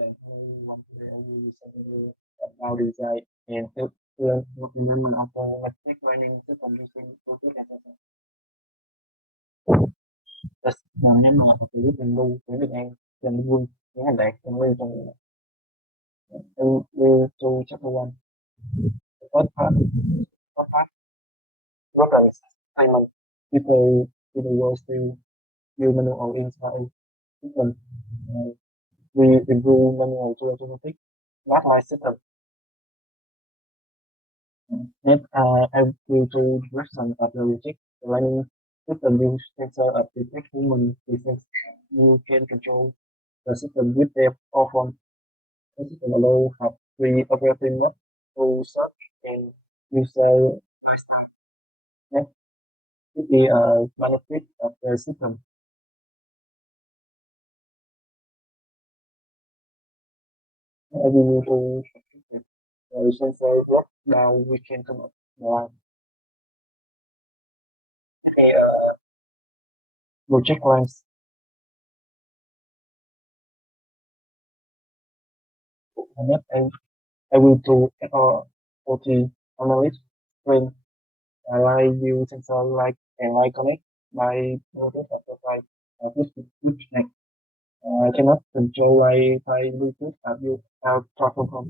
Chào thôi, one today I will say about design and help learn implement of the machine learning system using Bluetooth and sensor. Rất nếu mà học lý mình lưu với được anh gần vui những hành đại gần lưu trong to chapter one. The first part reference assignment. People in the world still use manual inside system. Uh, we improve manual to automatic smart life system. Next, I will do version of the logic learning system use sensor of detect human presence. You can control the system with their often. The system allow have three operating mode to search and user lifestyle. Next, it is a benefit of the system. I will do the sensor lock down we can come up the logic lines. Next, I will do OT analysis when I use sensor like and I connect by Bluetooth or by which neck. I cannot control by Bluetooth as you have protocol.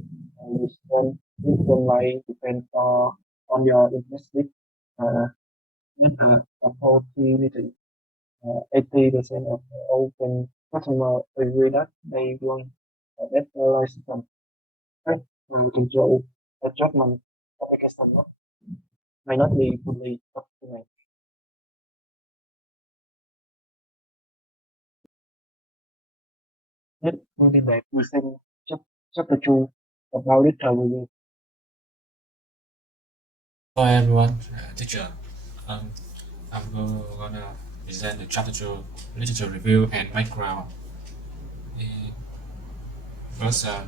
This can like depend on your internet speed. Uh, Opportunity. 80% of open customer agree that they want a better license. Right? Control adjustment of the customer may not be fully optimized. Nhất nguyên nhân đẹp we xem chapter 2 about it review. Hello everyone, teacher. Um, I'm gonna present the chapter 2 literature review and background. Uh, First, I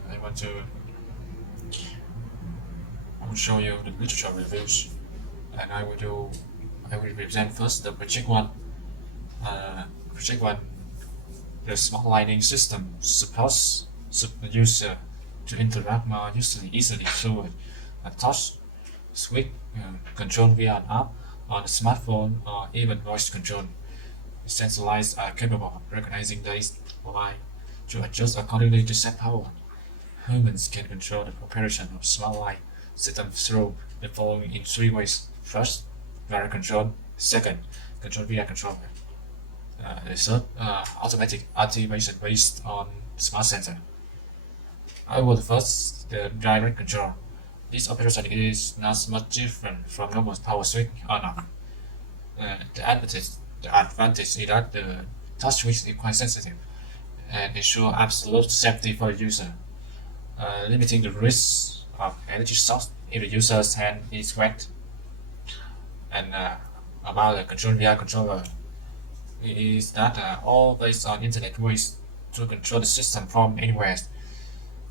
will show you the literature reviews, and I will present first the project one. Project one, the smart lighting system supports the user to interact more easily through a touch switch control via an app on a smartphone or even voice control. Sensor lights are capable of recognizing the light to adjust accordingly to set power. Humans can control the operation of smart light systems through the following in three ways. First, direct control. Second, control via controller. The third, automatic activation based on smart sensor. I will first the direct control. This operation is not much different from normal power switch on off. The advantage is that the touch switch is quite sensitive and ensure absolute safety for the user, limiting the risk of energy loss if the user's hand is wet. And about the control via controller, is that all based on internet ways to control the system from anywhere.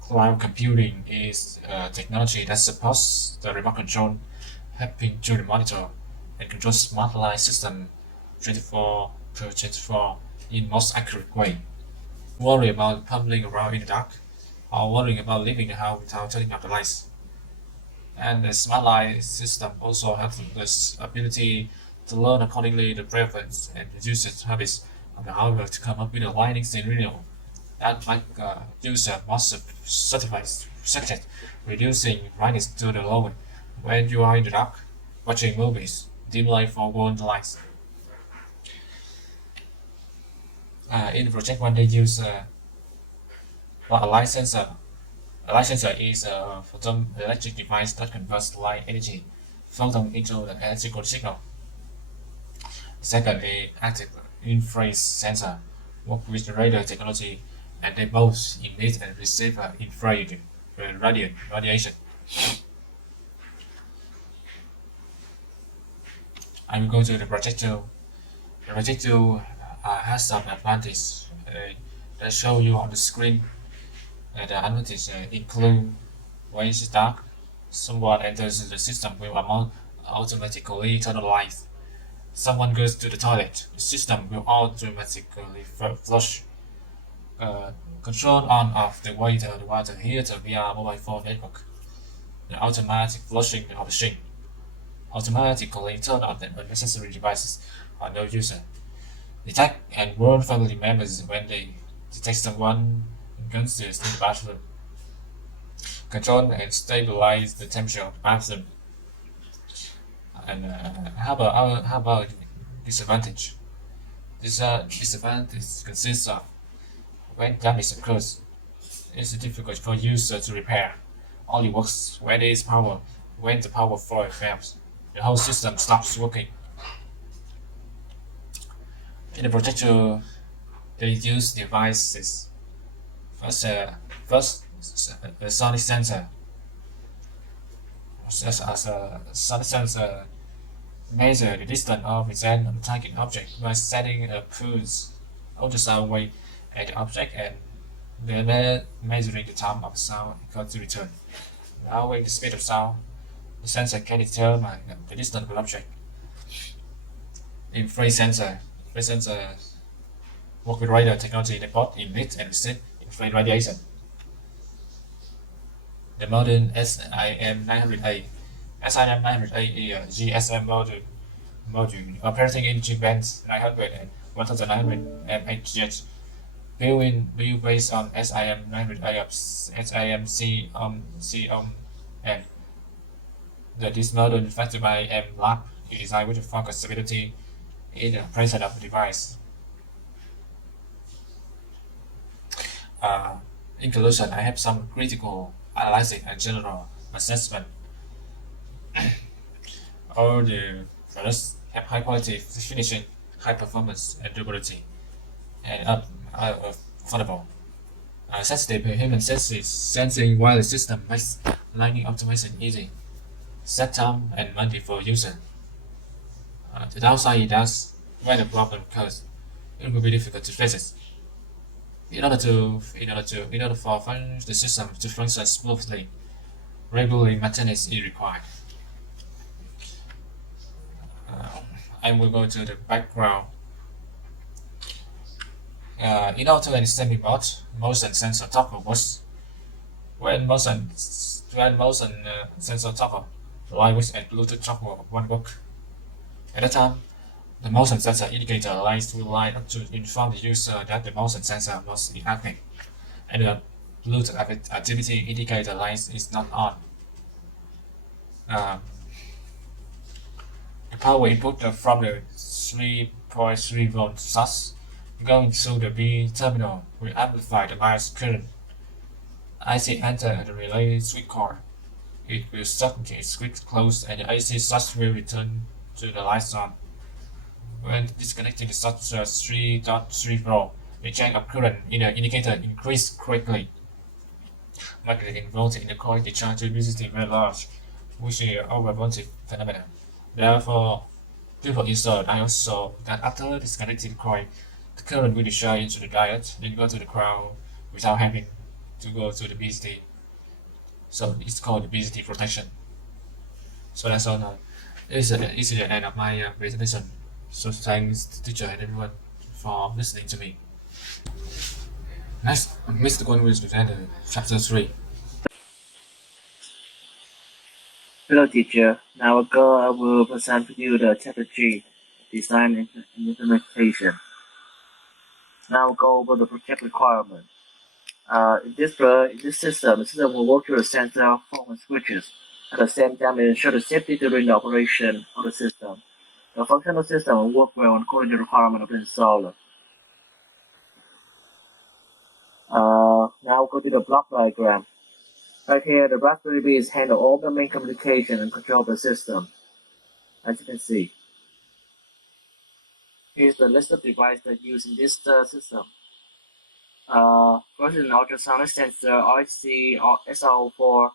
Cloud computing is a technology that supports the remote control, helping to monitor and control smart light system 24 per 24 in most accurate way. Worry about pummling around in the dark, or worrying about leaving the house without turning off the lights. And the smart light system also has the ability to learn accordingly the preference and the user's habits of the hardware to come up with a lighting scenario that make user more satisfied, reducing brightness to the lowest when you are in the dark, watching movies, dim light for warm lights. In project one, they use a light sensor. A light sensor is a photoelectric device that converts light energy photon into an electrical signal. Second, a active infrared sensor work with radar technology, and they both emit and receive infrared radiation. I'm going to the projector. The projector has some advantages that show you on the screen. The advantages include when it's dark, someone enters the system will automatically turn on lights. Someone goes to the toilet, the system will automatically flush. uh, control on of the water heater via mobile phone network, the automatic flushing of the sink, automatically turn on the unnecessary devices on no user, detect and warn family members when they detect someone unconscious in the bathroom, control and stabilize the temperature of the bathroom. And how about disadvantage? This disadvantage consists of when damage occurs, it's difficult for user to repair. Only works when there is power. When the power fails, the whole system stops working. In the protector, they use devices. First, first a sonic sensor. As a sonic sensor measure the distance of present on the target object by setting a pulse ultrasound wave at the object and then measuring the time of sound equal to return. Knowing the speed of sound, the sensor can determine the distance of the object. In phase sensor work with radar technology that both emit and receive infrared radiation. The modern SIM 900A. SIM 900A is a GSM module operating in G bands 900 and 1900 MHz. Built based on SIM 900A of SIM COM and this model manufactured by An-Dat-Loc-Quan is designed with focus stability in the presence of the device. Uh, in conclusion, I have some critical analysis and general assessment. All the products have high quality finishing, high performance and durability, and affordable. Sensitive human sensing wireless system makes lighting optimization easy. Set time and money for user. The downside is that when the problem occurs, it will be difficult to fix it. In order for the system to function smoothly, regular maintenance is required. I will go to the background. In order to understand remote motion sensor toggle was when motion sensor toggle language and Bluetooth toggle one work. At the time, the motion sensor indicator lights will light up to inform the user that the motion sensor was inactive, and the Bluetooth activity indicator light is not on. Um, the power input from the 3.3 volt source going through the B terminal will amplify the bias current. IC enter the relay switch cord. It will suddenly switch closed and the IC source will return to the lights on. When disconnecting the source 3.3 volt, the change of current in the indicator increased quickly. Magnetic voltage in the coil discharge electricity very large, which is an overvoltage phenomenon. Therefore, people insert diodes so that after disconnecting the coil, the current will discharge into the diode, then go to the ground without having to go to the BCD. So it's called the BCD protection. So that's all now. This is the end of my presentation. So thanks to teacher and everyone for listening to me. Next, Mr. Nguyen will present chapter 3. Hello, teacher. Now I will present to you the chapter 3, design and implementation. Now we'll go over the project requirement. In this system, the system will work through the sensor, phone, and switches. At the same time, it ensure the safety during the operation of the system. The functional system will work well according to the requirement of the installer. Now we'll go to the block diagram. Right here, the Raspberry Pi handle all the main communication and control of the system. As you can see, here's the list of devices that use in this system. First is an ultrasonic sensor, RC, SR04,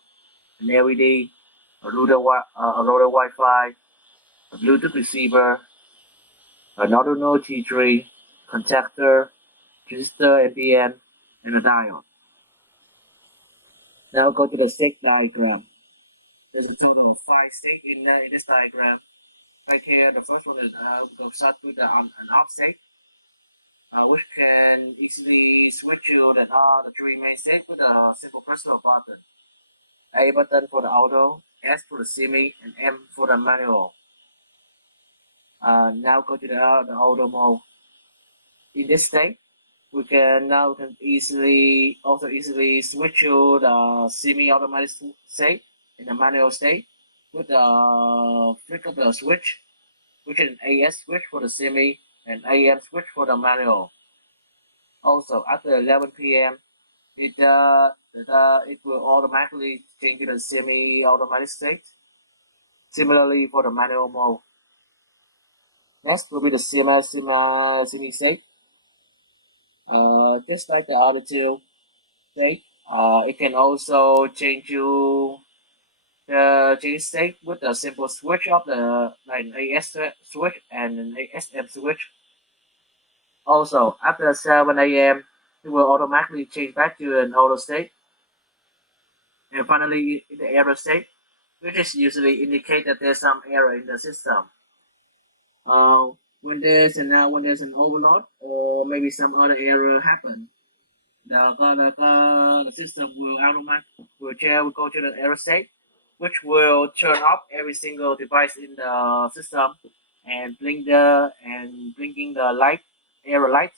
an LED, a router Wi-Fi, a Bluetooth receiver, an Arduino T3, contactor, resistor, NPN, and a diode. Now go to the stick diagram. There's a total of 5 sticks in this diagram. Right here, the first one is we'll start with an off stick. which can easily switch to the three main state with a simple personal button. A button for the auto, S for the semi, and M for the manual. Now go to the auto mode. In this state, we can now easily switch to the semi-automatic state in the manual state with the flick of the switch, which is an AS switch for the semi and AM switch for the manual. Also, after 11 p.m., it will automatically change to the semi-automatic state. Similarly for the manual mode. Next will be the semi state. Just like the other two state, it can also change to the change state with a simple switch of the like an AS switch and an ASM switch. Also, after 7 a.m., it will automatically change back to an auto state. And finally, in the error state, which is usually indicate that there's some error in the system. Uh, when there's an overload or maybe some other error happen, the system will will go to the error state, which will turn off every single device in the system and blinking the light error light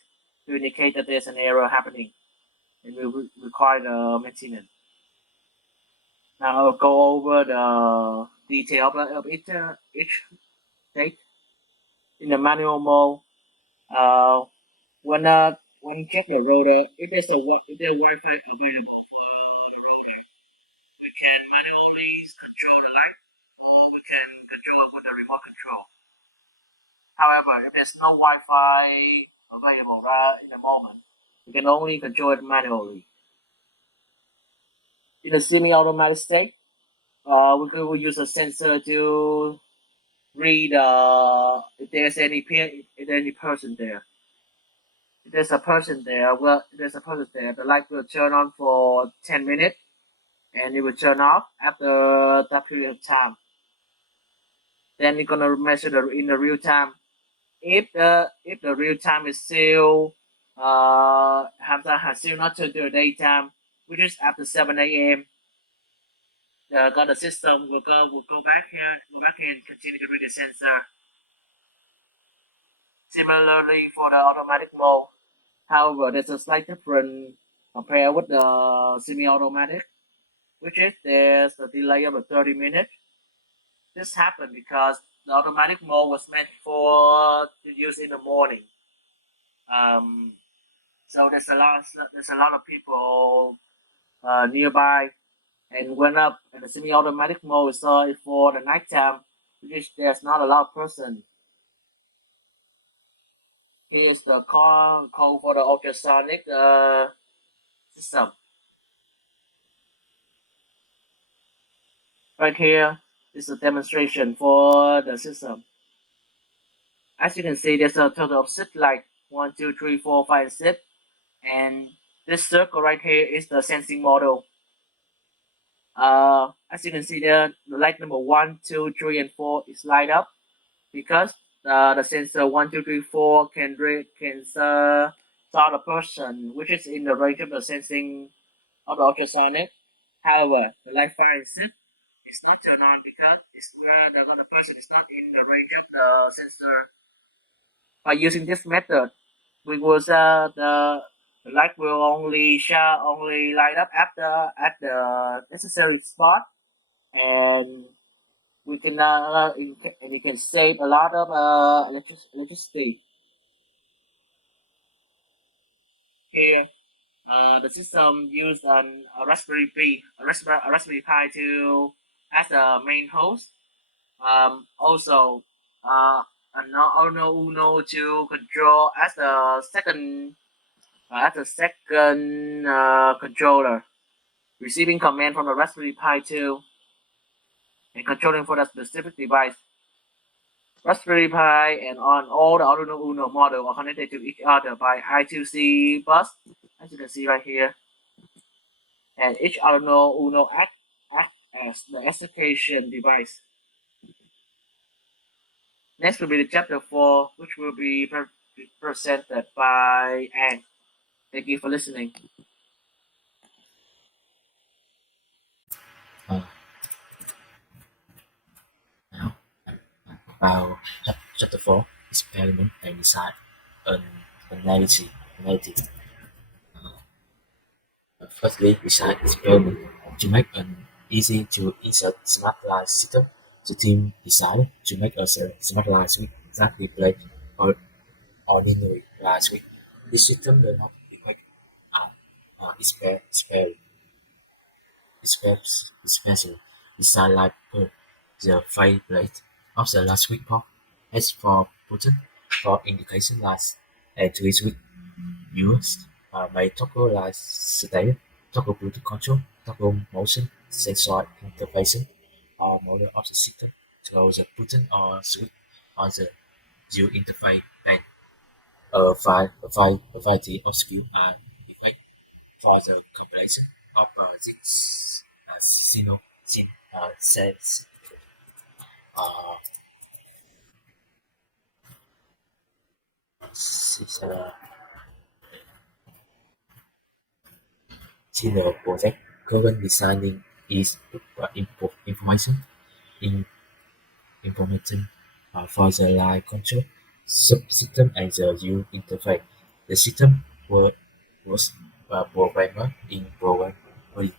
to indicate that there's an error happening and will require the maintenance. Now I'll go over the detail of each state in the manual mode. Uh, when you check the router, if there's Wi-Fi available for the router, we can manually control the light, or we can control it with the remote control. However, if there's no Wi-Fi available right in the moment, we can only control it manually. In the semi-automatic state, we could use a sensor to read if there's any person there. If there's a person there, the light will turn on for 10 minutes and it will turn off after that period of time. Then you're gonna measure in the real time. If the real time is still has still not turned to the daytime, which is after 7 a.m., the system will go back here and continue to read the sensor. Similarly for the automatic mode. However, there's a slight difference compared with the semi-automatic, which is there's a delay of 30 minutes. This happened because the automatic mode was meant for to use in the morning. Um, so there's a lot of people nearby, and went up and the semi-automatic mode is for the nighttime, because there's not a lot of person. Here's the code for the ultrasonic system. Right here is a demonstration for the system. As you can see, there's a total of 6 lights: 1, 2, 3, 4, 5, and 6. And this circle right here is the sensing model. As you can see there, the light number 1, 2, 3, and 4 is light up because the sensor 1, 2, 3, 4 can start a person which is in the range of the sensing of the ultrasonic. However, the light 5 and 6 is not turned on because it's where the person is not in the range of the sensor. By using this method, we will the light will only light up at the necessary spot, and we can and we can save a lot of electricity. Here, the system used a Raspberry Pi to as the main host. Also, an Arduino Uno to control as the second controller, receiving command from the Raspberry Pi 2 and controlling for the specific device. Raspberry Pi and on all the Arduino Uno model are connected to each other by I2C bus, as you can see right here. And each Arduino Uno act as the execution device. Next will be the chapter 4, which will be presented by Anne. Thank you for listening. Uh, Now, about chapter 4, experiment and design, an analysis. analysis. Firstly, design experiment. To make an easy to insert smart light system, the team decided to make a smart light switch that replaced or ordinary light switch. This system does not require especially design like the faceplate of the last switch port. As for button for indication lights and to switch used by toggle light state, toggle Bluetooth control, toggle motion sensor interface, or model of the system to close the button or switch on the user interface and a variety of skill and effect for the compilation of this signal sets uh, signal project. Current designing is information in implementing for the line control subsystem and the user interface. The system was programmed in program with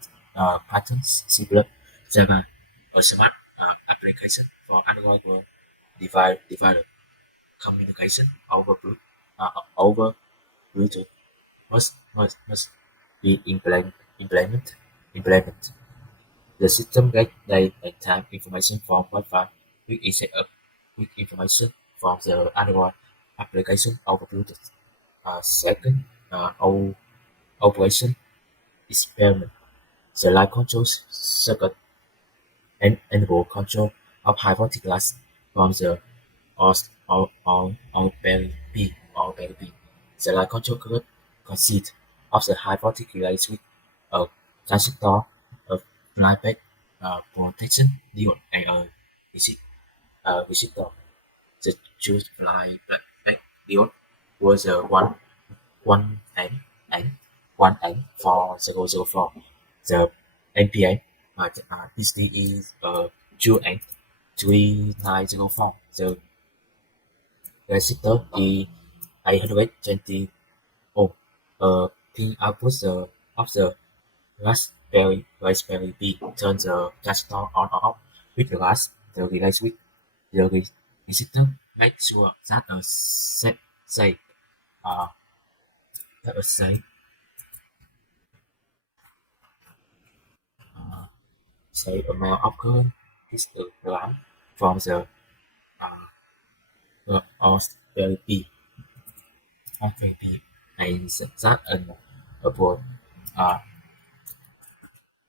patterns similar Java, a smart application for Android were developed. Communication over Bluetooth must be implement. The system gets date and time information from Wi-Fi with is set up with information from the Android application over Bluetooth. Second, operation experiment. The light control circuit and enable control of high voltage lights from the or barrel B. The light control curve consists of the high voltage relay with a transistor, a flyback protection diode, and a resistor. The choose flyback diode was a one and 1N4004. The NPN this is 2N3904. The resistor is 820 ohm. Pin output of the Raspberry Pi turns the transistor on or off with the last the relay switch. The resistor makes sure that a say uh, that a say amount of current is derived from the Raspberry Pi and that an upward uh,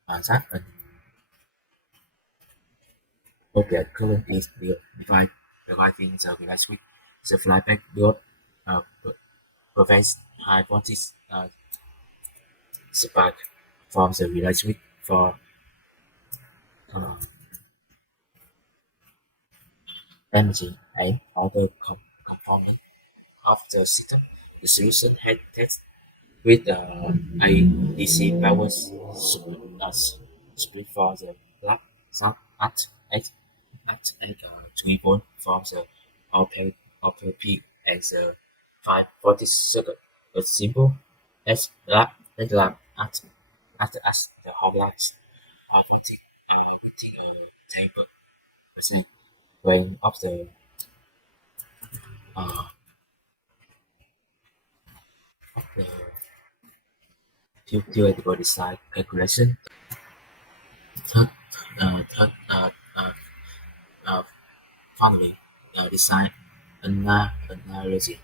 that an appropriate current is deriving the relay switch. The flyback diode uh, prevents high voltage spark from the relay switch for uh, damaging and other component of the system. The solution had tested with a DC power split for the lab sound at 20 volt from the output P and the 540 circuit. A simple lab as the whole lights are putting a table percent range uh, of the theoretical design calculation. Third, third uh, finally, design analogy.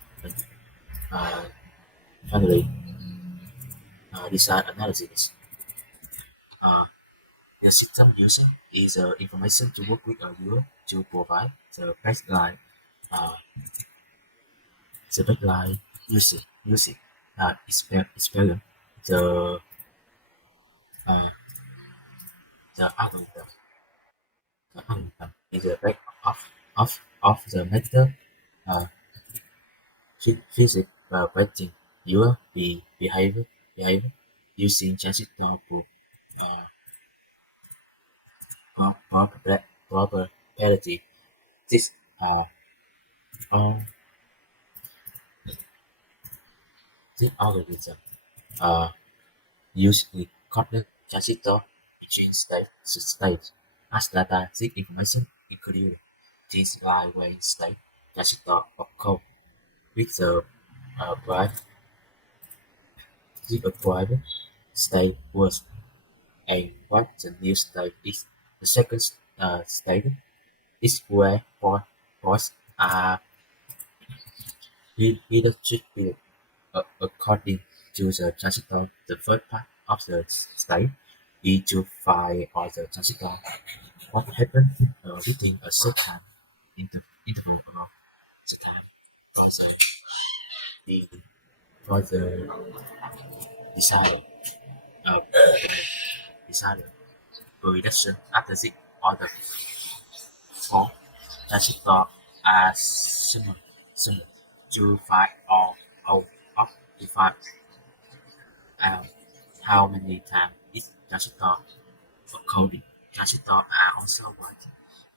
Uh, finally, design analysis. Uh, the system using is information to work with a user to provide uh, the baseline using experience. The uh, the algorithm is a back of the method uh, physics predicting your behavior using transistor uh, probability. This uh, all this algorithm uh, use recorded transistor between states as data. This information include things like when state transistor occur with the bright the private state was and what the new state is. The second state is where points are distributed according to the transistor. The first part of the state is to find all the transistor what happened within a certain interval of the time. For the for the designer, uh, designer reduction after the order for transistor are similar to find all of define um, how many times each transistor occurring. Transistors are also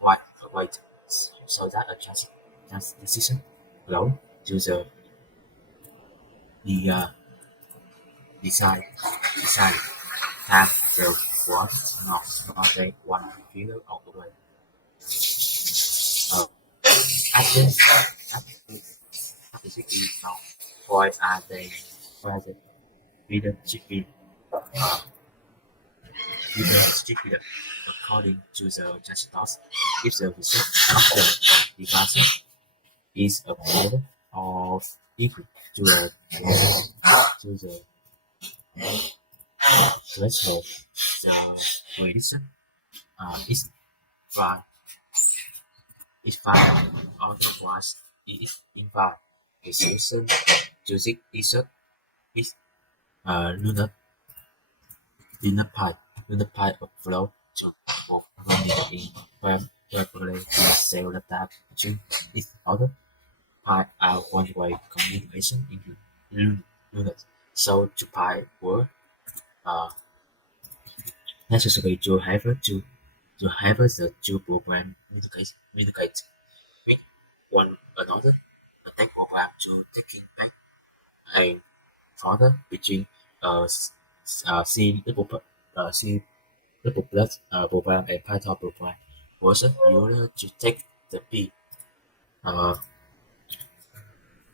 wide so that a transition flow to the design design time the was not they one figure of the way. Uh, after after after 60 now, why are they why the reader should be distributed according to the transistors if the result of the device is applied or equal to the threshold. The prediction is fine is fine, otherwise it is invalid. The solution to this is lunar lunar pi of flow to both running in parallel cell data between its other pi are one-way communication in lunar. So to pi were uh, necessary to have the two program communicate with one another. The take program to taking back and further between C C double plus program and Python program was used to take the B. Uh,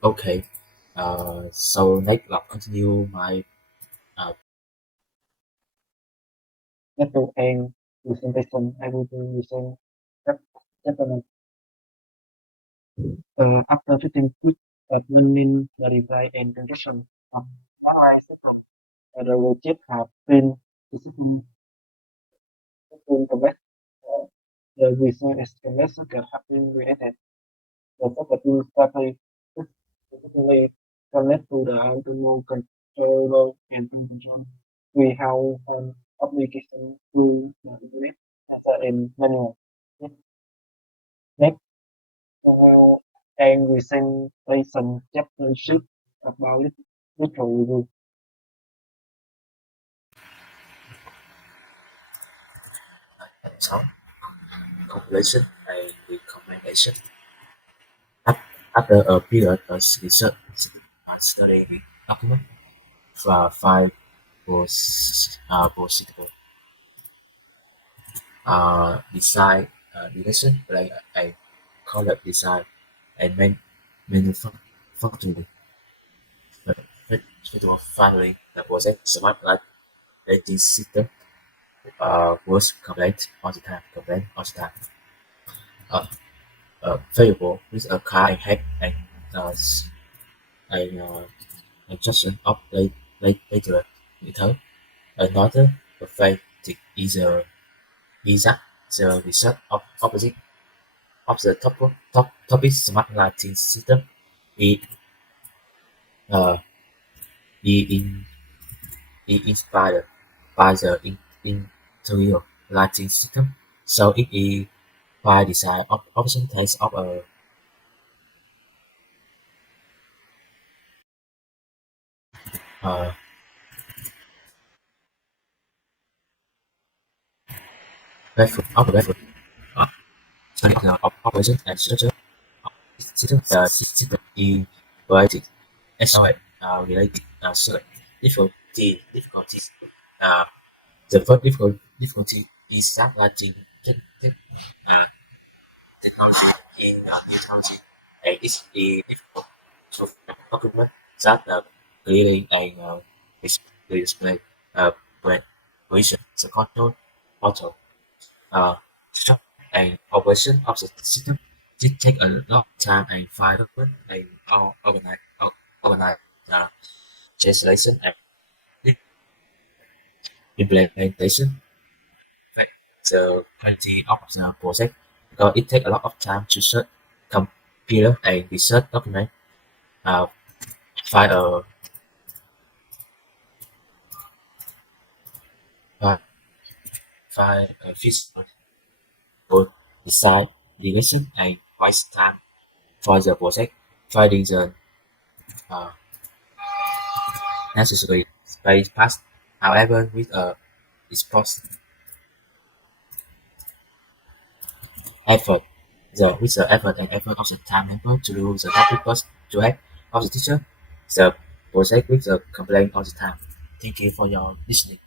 okay. So next I'll continue my uh, At the end presentation, I will be using that Japanese. After fitting quick running verify and condition of one line system, the logic have been correct. The result estimates that have been created. The second strategy is typically connect to the internal controller and function. We have an application through the internet as in manual. Next, and recent recent championship about it virtual review. sound compilation and recommendation. After a period of research and studying document, five was suitable design relation like a color design and manufacturing. Festival finally the project smart light lighting system was complaint all the time. Uh, Favorable with a car and head and uh, a adjustment of later. Another effect is that the result of opposite of the topic smart lighting system is uh, is inspired by the interior lighting system. So it is by design of option taste of a uh, barefoot, uh, study of the operation and structure of system in variety SOA related circuit. Difficulties. Uh, the first difficulty is that uh, technology in technology is the difficult to document that clearly and display when vision the control auto structure and operation of the system. It take a lot of time and file and organize translation and implementation. Right. So quality of the project because it takes a lot of time to search compiler and research document uh, find a find, find a physical code design direction and waste time for the project finding the uh, necessary space path. However, with a exposed effort, with the effort of the time member to do the topic first to help of the teacher, the project with the complaint all the time. Thank you for your listening.